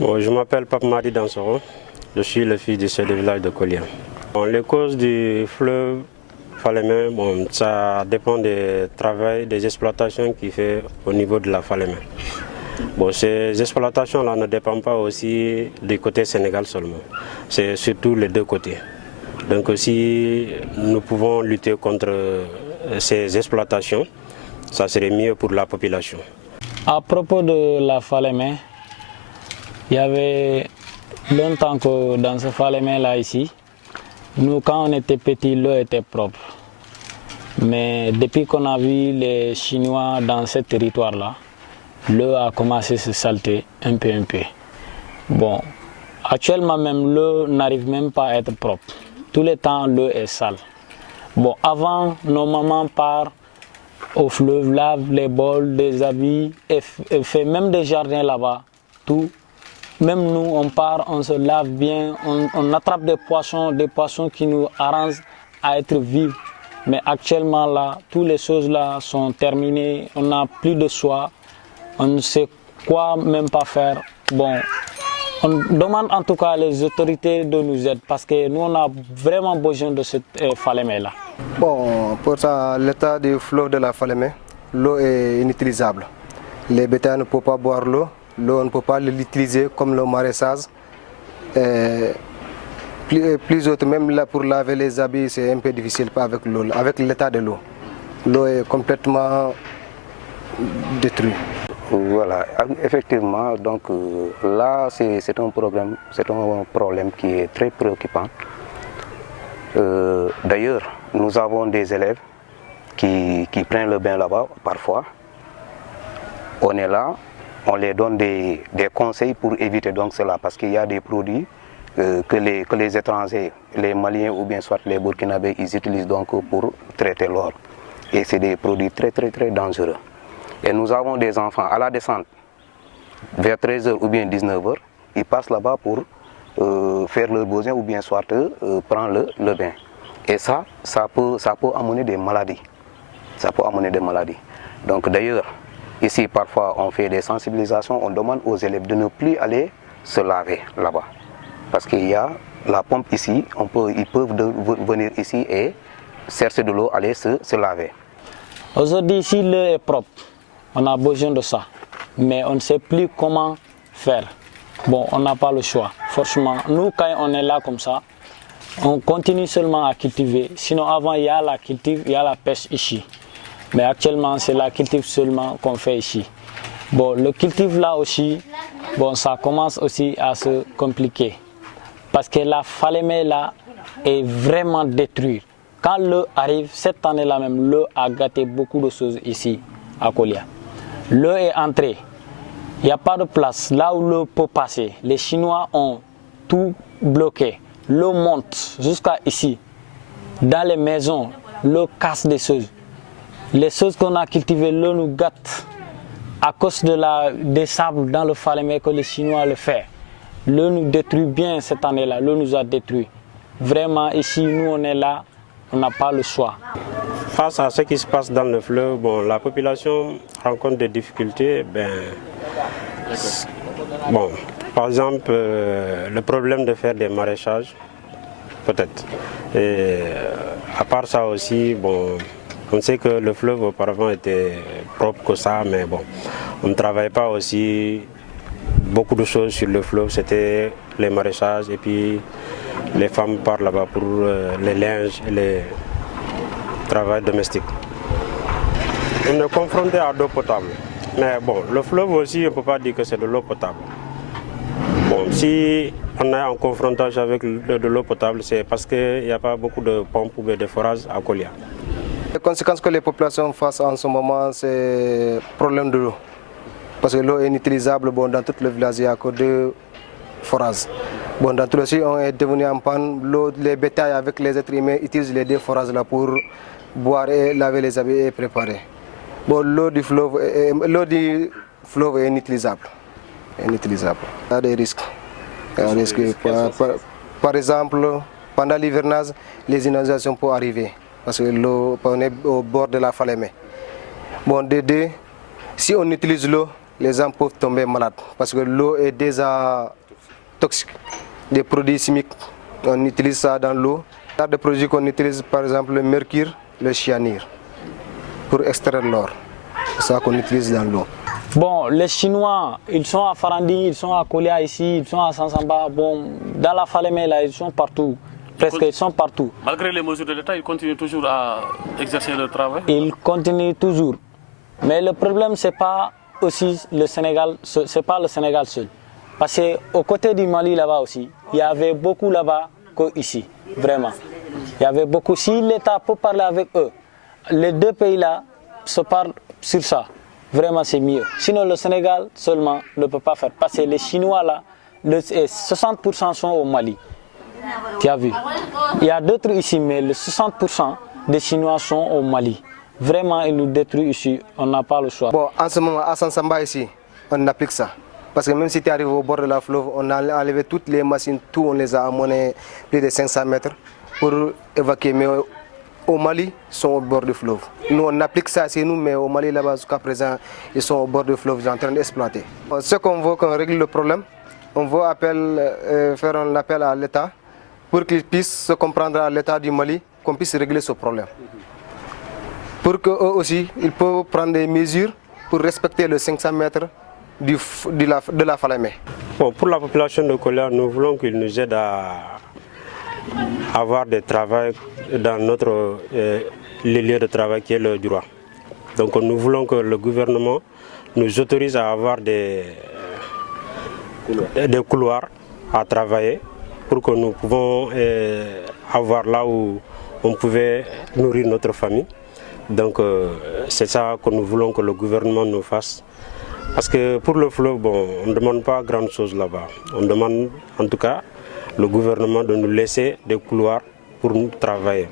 Bon, je m'appelle Pape Madi Dansoro, je suis le fils du chef de village de Kolia. Bon, les causes du fleuve Falémé, bon, ça dépend des travaux, des exploitations qu'il fait au niveau de la Falémé. Bon, ces exploitations-là ne dépendent pas aussi du côté Sénégal seulement, c'est surtout les deux côtés. Donc si nous pouvons lutter contre ces exploitations, ça serait mieux pour la population. À propos de la Falémé, il y avait longtemps que dans ce Falémé-là ici, nous quand on était petits, l'eau était propre. Mais depuis qu'on a vu les Chinois dans ce territoire-là, l'eau a commencé à se salter un peu. Bon, actuellement même l'eau n'arrive même pas à être propre. Tout le temps l'eau est sale. Bon, avant nos mamans partent au fleuve, lavent les bols, des habits et fait même des jardins là-bas, tout. Même nous, on part, on se lave bien, on attrape des poissons qui nous arrangent à être vifs. Mais actuellement là, toutes les choses là sont terminées, on n'a plus de soie, on ne sait quoi même pas faire. Bon, on demande en tout cas les autorités de nous aider parce que nous on a vraiment besoin de cette Falémé là. Bon, pour ça, l'état du fleuve de la Falémé, l'eau est inutilisable. Les bétails ne peuvent pas boire l'eau. L'eau, on ne peut pas l'utiliser comme le maraîchage. Plus autre, même là pour laver les habits, c'est un peu difficile avec l'eau, avec l'état de l'eau. L'eau est complètement détruite. Voilà, effectivement, donc là c'est un problème qui est très préoccupant. D'ailleurs, nous avons des élèves qui prennent le bain là-bas parfois. On est là. On les donne des conseils pour éviter donc cela parce qu'il y a des produits que les étrangers, les Maliens ou bien soit les Burkinabés, ils utilisent donc pour traiter l'or. Et c'est des produits très dangereux. Et nous avons des enfants à la descente, vers 13h ou bien 19h, ils passent là-bas pour faire leur besoin ou bien soit prendre le bain. Et ça peut amener des maladies. Ça peut amener des maladies. Donc d'ailleurs, ici, parfois, on fait des sensibilisations, on demande aux élèves de ne plus aller se laver là-bas. Parce qu'il y a la pompe ici, ils peuvent venir ici et chercher de l'eau, aller se laver. Aujourd'hui, si l'eau est propre, on a besoin de ça. Mais on ne sait plus comment faire. Bon, on n'a pas le choix. Franchement, nous, quand on est là comme ça, on continue seulement à cultiver. Sinon, avant, il y a la culture, il y a la pêche ici. Mais actuellement, c'est la culture seulement qu'on fait ici. Bon, le cultive là aussi, bon, ça commence aussi à se compliquer. Parce que la Falémé là est vraiment détruite. Quand l'eau arrive, cette année-là même, l'eau a gâté beaucoup de choses ici à Kolia. L'eau est entrée, il n'y a pas de place. Là où l'eau peut passer, les Chinois ont tout bloqué. L'eau monte jusqu'à ici. Dans les maisons, l'eau casse des choses. Les choses qu'on a cultivées, l'eau nous gâte à cause des sables dans le Falémé que les Chinois le font. L'eau nous détruit bien cette année-là, l'eau nous a détruit. Vraiment, ici, nous, on est là, on n'a pas le choix. Face à ce qui se passe dans le fleuve, bon, la population rencontre des difficultés. Bon, par exemple, le problème de faire des maraîchages, peut-être. Et à part ça aussi, bon, on sait que le fleuve auparavant était propre que ça, mais bon, on ne travaillait pas aussi beaucoup de choses sur le fleuve, c'était les maraîchages et puis les femmes partent là-bas pour les linges et les travail domestiques. On est confronté à l'eau potable, mais bon, le fleuve aussi, on ne peut pas dire que c'est de l'eau potable. Bon, si on est en confrontation avec de l'eau potable, c'est parce qu'il n'y a pas beaucoup de pompes ou de forages à Kolia. Les conséquences que les populations font en ce moment, c'est le problème de l'eau. Parce que l'eau est inutilisable, bon, dans tout le village, il n'y a que 2 forages. Bon, dans tout le sud, on est devenu en panne. Les bétails avec les êtres humains utilisent les 2 forages là pour boire et laver les habits et préparer. Bon, l'eau du fleuve est inutilisable. Il y a des risques. Par exemple, pendant l'hivernage, les inondations peuvent arriver. Parce que l'eau, on est au bord de la Falémé. Bon, si on utilise l'eau, les gens peuvent tomber malades parce que l'eau est déjà toxique. Des produits chimiques, on utilise ça dans l'eau. Il y a des produits qu'on utilise, par exemple le mercure, le cyanure, pour extraire l'or. C'est ça qu'on utilise dans l'eau. Bon, les Chinois, ils sont à Farandi, ils sont à Kolia ici, ils sont à Sansamba. Bon, dans la Falémé, là, ils sont partout. Presque, ils sont partout. Malgré les mesures de l'État, ils continuent toujours à exercer leur travail? Ils continuent toujours. Mais le problème, c'est pas aussi le Sénégal, c'est pas le Sénégal seul. Parce qu'au côté du Mali, là-bas aussi, il y avait beaucoup là-bas qu'ici, vraiment. Il y avait beaucoup. Si l'État peut parler avec eux, les deux pays-là se parlent sur ça. Vraiment, c'est mieux. Sinon, le Sénégal seulement ne peut pas faire. Parce que les Chinois, là, 60% sont au Mali. Tu as vu? Il y a d'autres ici, mais les 60% des Chinois sont au Mali. Vraiment, ils nous détruisent ici. On n'a pas le choix. Bon, en ce moment, à Sansamba ici, on applique ça. Parce que même si tu arrives au bord de la fleuve, on a enlevé toutes les machines, tout, on les a amenées plus de 500 mètres pour évacuer. Mais au Mali, ils sont au bord du fleuve. Nous, on applique ça chez nous, mais au Mali, là-bas, jusqu'à présent, ils sont au bord du fleuve, ils sont en train d'exploiter. Ce qu'on veut qu'on règle le problème, on veut faire un appel à l'État pour qu'ils puissent se comprendre à l'État du Mali, qu'on puisse régler ce problème. Pour qu'eux aussi, ils peuvent prendre des mesures pour respecter les 500 mètres de la Falémé. Bon, pour la population de Kolia, nous voulons qu'ils nous aident à avoir des travaux dans notre les lieux de travail qui est le droit. Donc nous voulons que le gouvernement nous autorise à avoir des couloirs à travailler pour que nous pouvons avoir là où on pouvait nourrir notre famille. Donc c'est ça que nous voulons que le gouvernement nous fasse. Parce que pour le fleuve, bon, on ne demande pas grand chose là-bas. On demande en tout cas le gouvernement de nous laisser des couloirs pour nous travailler.